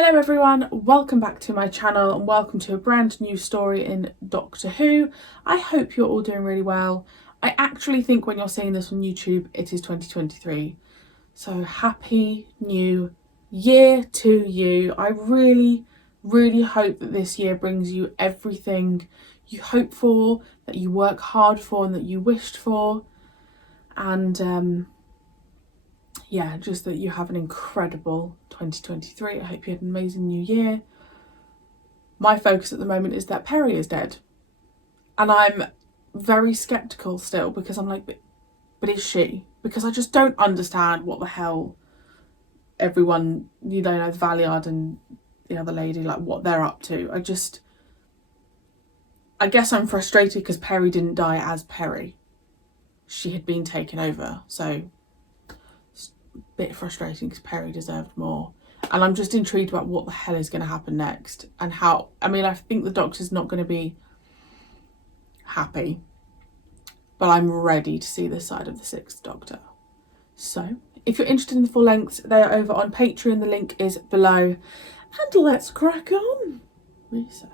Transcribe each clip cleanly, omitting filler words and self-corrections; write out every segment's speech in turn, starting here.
Hello everyone, welcome back to my channel and welcome to a brand new story in Doctor Who. I hope you're all doing really well. I actually think when you're seeing this on YouTube, it is 2023. So happy new year to you. I really hope that this year brings you everything you hope for, that you work hard for and that you wished for. And yeah, just that you have an incredible 2023. I hope you had an amazing new year. My focus at the moment is that Peri is dead. And I'm very sceptical still because I'm like, but is she? Because I just don't understand what the hell everyone, the Valeyard and the other lady, like what they're up to. I guess I'm frustrated because Peri didn't die as Peri. She had been taken over, so it's a bit frustrating because Peri deserved more. And I'm just intrigued about what the hell is going to happen next and how. I mean, I think the Doctor's not going to be happy, but I'm ready to see this side of the Sixth Doctor. So if you're interested in the full lengths, they are over on Patreon. The link is below. And let's crack on. Recess.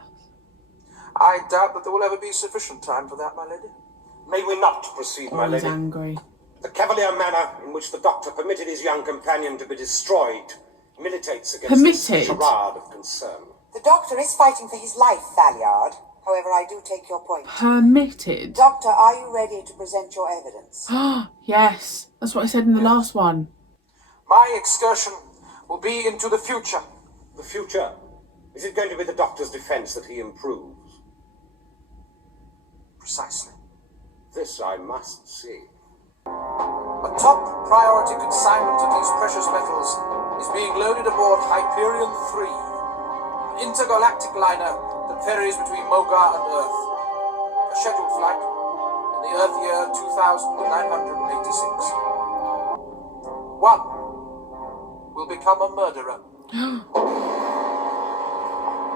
I doubt that there will ever be sufficient time for that, my lady. May we not proceed, my Always lady? angry. The cavalier manner in which the Doctor permitted his young companion to be destroyed militates against this charade of concern. The Doctor is fighting for his life, Valeyard. However, I do take your point. Permitted? Doctor, are you ready to present your evidence? Yes, that's what I said in the last one. My excursion will be into the future. The future? Is it going to be the Doctor's defense that he improves? Precisely. This I must see. A top priority consignment of these precious metals is being loaded aboard Hyperion 3, an intergalactic liner that ferries between Mogar and Earth. A scheduled flight in the Earth year 2986. One will become a murderer.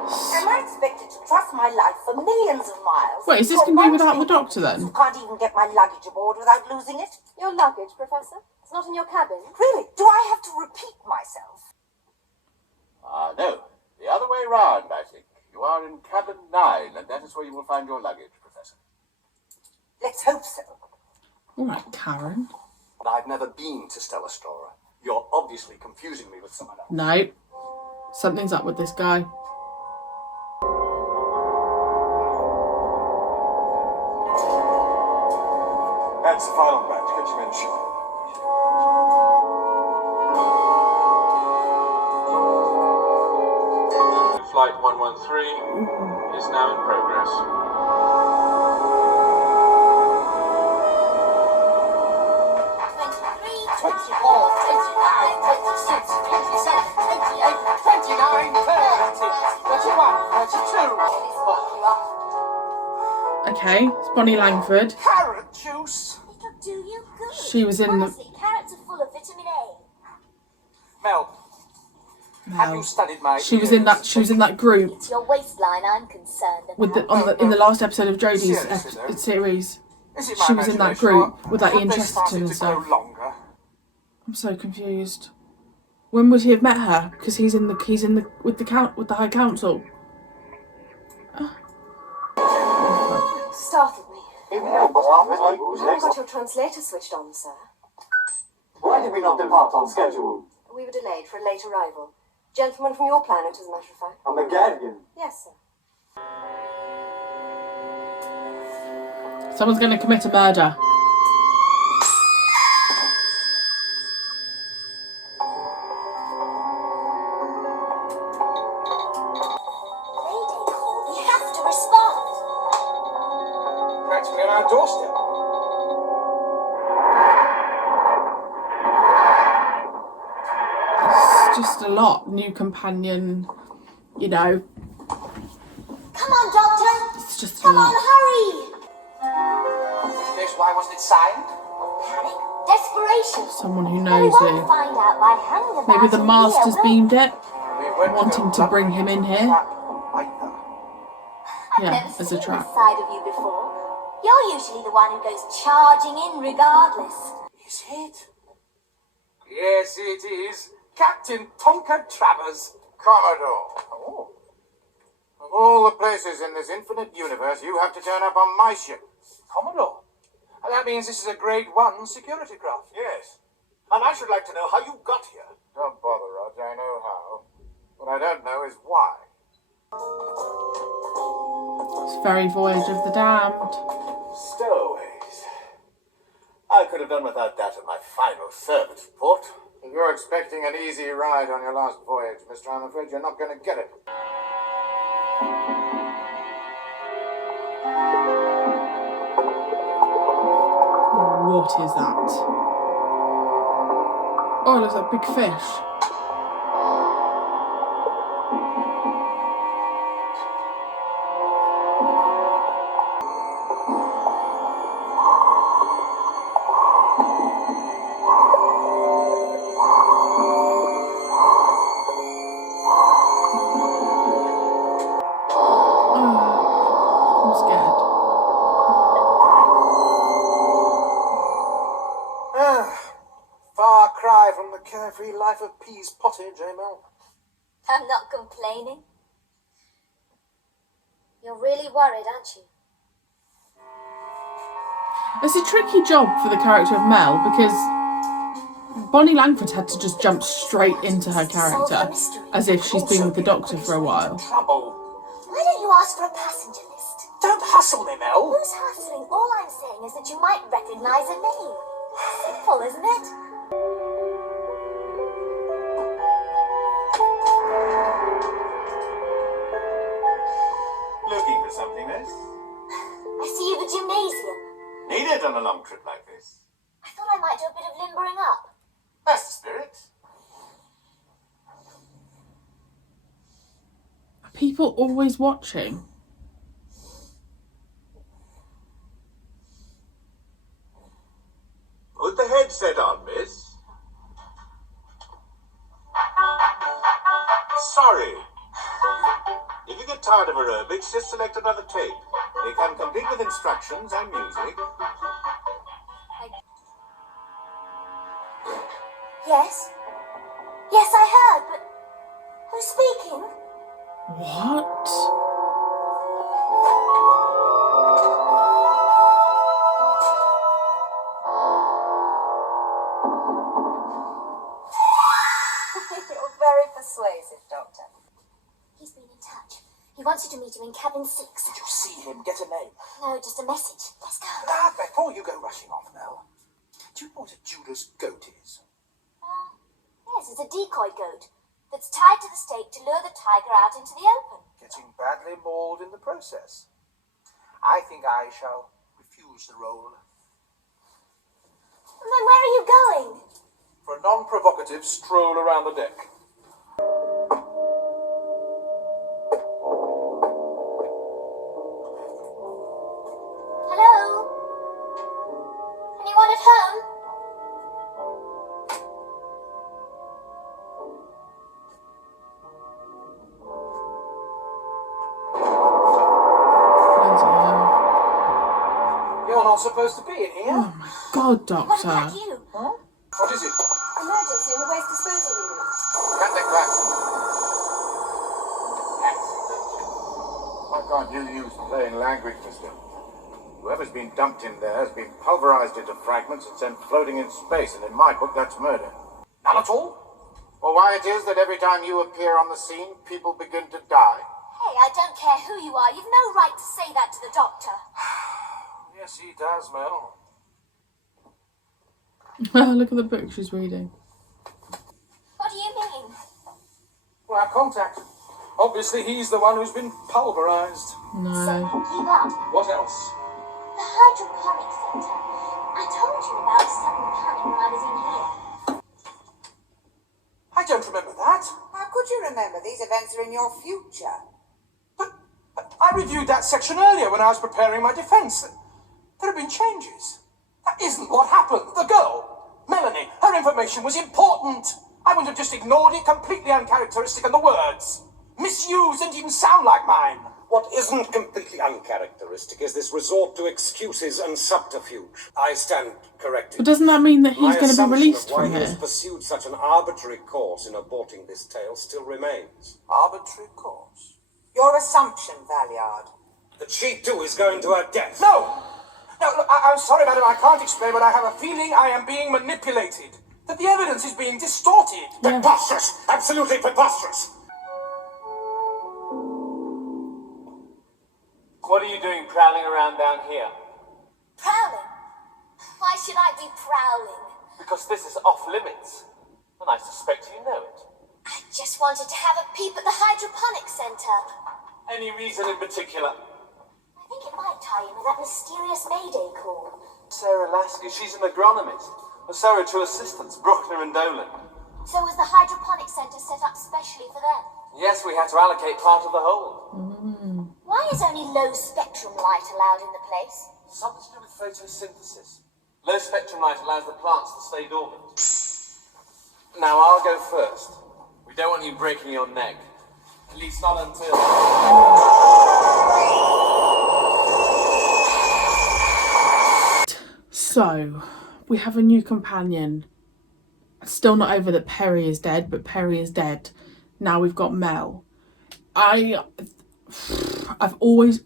Am I expected to trust my life for millions of miles? Wait, is this going to be without the Doctor then? You can't even get my luggage aboard without losing it. Your luggage, Professor? It's not in your cabin? Really? Do I have to repeat myself? No. The other way round, I think. You are in cabin 9, and that is where you will find your luggage, Professor. Let's hope so. All right, Karen. I've never been to Stella Stora. You're obviously confusing me with someone else. No. Something's up with this guy. That's the final batch. Get your men shot. Flight 113 is now in progress. 24, 25, 26, 27, 28, 29, 30, 31, 32. Okay, it's Bonnie Langford. Carrot juice! It'll do you good. She was in the... Honestly, carrots are full of vitamin A. Mel, have you studied my She was in that group It's your waistline I'm concerned about. with in the last episode of Jodie's Seriously, though? series. Is it my She was in that imagination, group or with that have Ian they Chesterton started and to stuff. grow longer? I'm so confused. When would he have met her? Because he's in the with the High Council. Startled me. Have I haven't got your translator switched on, sir. Why did we not depart on schedule? We were delayed for a late arrival. Gentleman from your planet, as a matter of fact. A Megarian? Yes, sir. Someone's going to commit a murder. Mayday call. We have to respond. Practically on our doorstep. It's just a lot. New companion, Come on, Doctor. it's just a Come on, lot. hurry. Yes, why wasn't it signed? Panic. Desperation. Someone who We knows won't it. find out by hanging about Maybe the in Master's here, beamed it. We won't Wanting go to bring him in here. Either. I've Yeah, never as a seen trap. this side of you before. You're usually the one who goes charging in regardless. Is it? Yes, it is. Captain Tonka Travers. Commodore. Oh. Of all the places in this infinite universe, you have to turn up on my ship. Commodore? That means this is a Grade 1 security craft. Yes. And I should like to know how you got here. Don't bother, Roger. I know how. What I don't know is why. It's very Voyage of the Damned. Stowaways. I could have done without that in my final service report. If you're expecting an easy ride on your last voyage, mister, I'm afraid you're not going to get it. What is that? Oh, it looks like a big fish. I'm scared. Far cry from the carefree life of Pease Pottage, eh, Mel? I'm not complaining. You're really worried, aren't you? It's a tricky job for the character of Mel because Bonnie Langford had to just jump straight into her character as if she's been with the Doctor for a while. Trouble. Why don't you ask for a passenger list? Don't hustle me, Mel. Who's hustling? All I'm saying is that you might recognise a name. Simple, isn't it? Looking for something, miss? I see you at the gymnasium. Needed on a long trip like this. I thought I might do a bit of limbering up. That's the spirit. Are people always watching? Put the headset on, miss. Sorry. If you get tired of aerobics, just select another tape. They come complete with instructions and music. Yes? Yes, I heard, but who's speaking? What? You're very persuasive, Doctor. He's been in touch. He wants you to meet him in cabin 6. Did you see him? Get a name. No, just a message. Let's go. Before you go rushing off, Mel, do you know what a Judas goat is? Yes, it's a decoy goat that's tied to the stake to lure the tiger out into the open. Getting badly mauled in the process. I think I shall refuse the role. And then where are you going? For a non-provocative stroll around the deck. Hello? Anyone at home? You're not supposed to be in here. Oh my God, What about Doctor. you? What is it? Emergency in the waste disposal unit. Cut the clap. Why can't you use plain language, mister? Whoever's been dumped in there has been pulverized into fragments and sent floating in space, and in my book, that's murder. None at all? Or why it is that every time you appear on the scene, people begin to die. Hey, I don't care who you are. You've no right to say that to the Doctor. Yes, he does, Mel. Look at the book she's reading. What do you mean? Well, our contact. Obviously, he's the one who's been pulverized. So No. keep up. What else? The hydroponic center. I told you about a sudden panic when I was in here. I don't remember that. How could you remember? These events are in your future. But I reviewed that section earlier when I was preparing my defense. There have been changes. That isn't what happened. The girl, Melanie, her information was important. I wouldn't have just ignored it, completely uncharacteristic, and the words misused and didn't sound like mine. What isn't completely uncharacteristic is this resort to excuses and subterfuge. I stand corrected. But doesn't that mean that he's My going to be assumption released of why from he has here? pursued such an arbitrary course in aborting this tale still remains. Arbitrary course. Your assumption, Valliard. That she too is going to her death. No! No, look, I'm sorry, madam, I can't explain, but I have a feeling I am being manipulated. That the evidence is being distorted. Yeah. Preposterous! Absolutely preposterous! What are you doing prowling around down here? Prowling? Why should I be prowling? Because this is off limits. And I suspect you know it. I just wanted to have a peep at the hydroponics centre. Any reason in particular? I think it might tie in with that mysterious Mayday call. Sarah Lasky, she's an agronomist. And so are two assistants, Bruckner and Dolan. So was the hydroponics centre set up specially for them? Yes, we had to allocate part of the whole. Why is only low spectrum light allowed in the place? Something to do with photosynthesis. Low spectrum light allows the plants to stay dormant. Now I'll go first. We don't want you breaking your neck. At least not until... So, we have a new companion. Still not over that Peri is dead, but Peri is dead. Now we've got Mel. I've always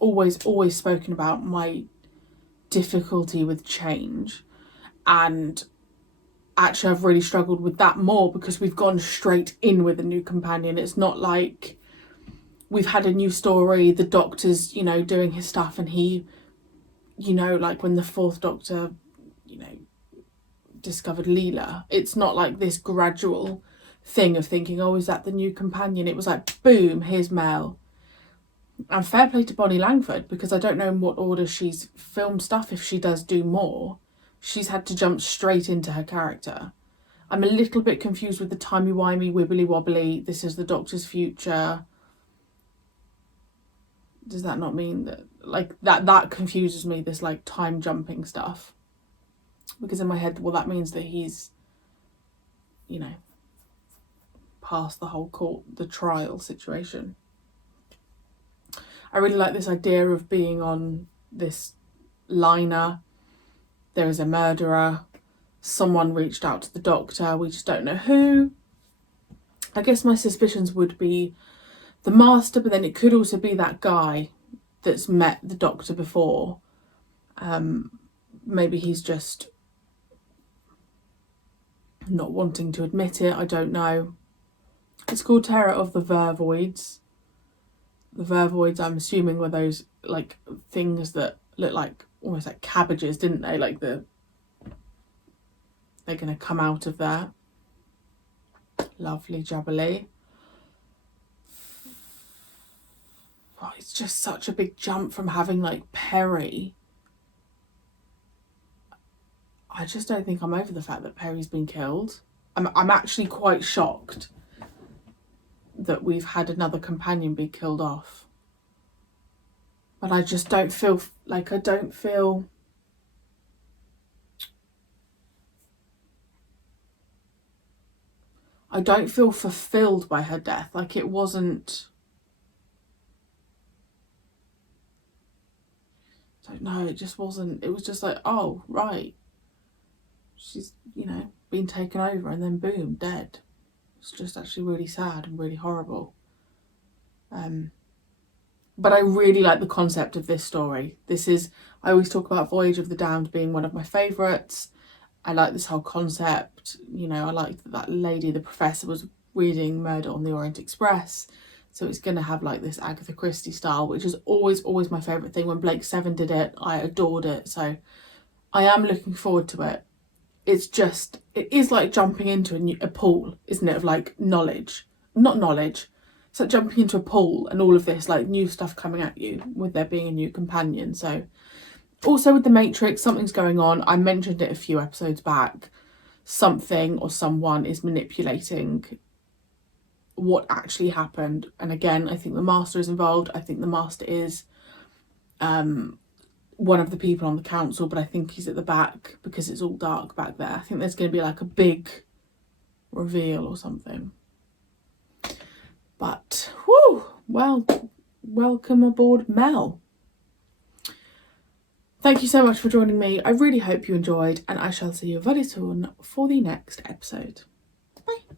spoken about my difficulty with change, and actually I've really struggled with that more because we've gone straight in with a new companion. It's not like we've had a new story, the Doctor's, you know, doing his stuff, and he, you know, like when the fourth Doctor, you know, discovered Leela. It's not like this gradual thing of thinking, oh, is that the new companion? It was like, boom, here's Mel. And fair play to Bonnie Langford, because I don't know in what order she's filmed stuff. If she does do more, she's had to jump straight into her character. I'm a little bit confused with the timey-wimey, wibbly-wobbly, this is the Doctor's future. Does that not mean that, like, that confuses me, this, like, time-jumping stuff? Because in my head, well, that means that he's, you know, past the whole the trial situation. I really like this idea of being on this liner. There is a murderer. Someone reached out to the Doctor. We just don't know who. I guess my suspicions would be the Master, but then it could also be that guy that's met the Doctor before. Maybe he's just not wanting to admit it. I don't know. It's called Terror of the Vervoids. The Vervoids, I'm assuming, were those, like, things that look like, almost like cabbages, didn't they? Like, they're going to come out of there. Lovely jubbly. Oh, it's just such a big jump from having, like, Peri. I just don't think I'm over the fact that Peri's been killed. I'm actually quite shocked that we've had another companion be killed off. But I just don't feel like I don't feel fulfilled by her death. Like, it wasn't, I don't know, it just wasn't, it was just like, oh, right. She's, you know, been taken over and then boom, dead. It's just actually really sad and really horrible. But I really like the concept of this story. This is, I always talk about Voyage of the Damned being one of my favourites. I like this whole concept. You know, I like that lady, the professor, was reading Murder on the Orient Express. So it's going to have like this Agatha Christie style, which is always my favourite thing. When Blake Seven did it, I adored it. So I am looking forward to it. It's just, it is like jumping into a pool, isn't it, of like knowledge. Not knowledge. It's like jumping into a pool and all of this like new stuff coming at you with there being a new companion. So also with The Matrix, something's going on. I mentioned it a few episodes back. Something or someone is manipulating what actually happened. And again, I think the Master is involved. I think the Master is one of the people on the council, but I think he's at the back because it's all dark back there. I think there's going to be like a big reveal or something. But, whew, well, welcome aboard Mel. Thank you so much for joining me. I really hope you enjoyed, and I shall see you very soon for the next episode. Bye.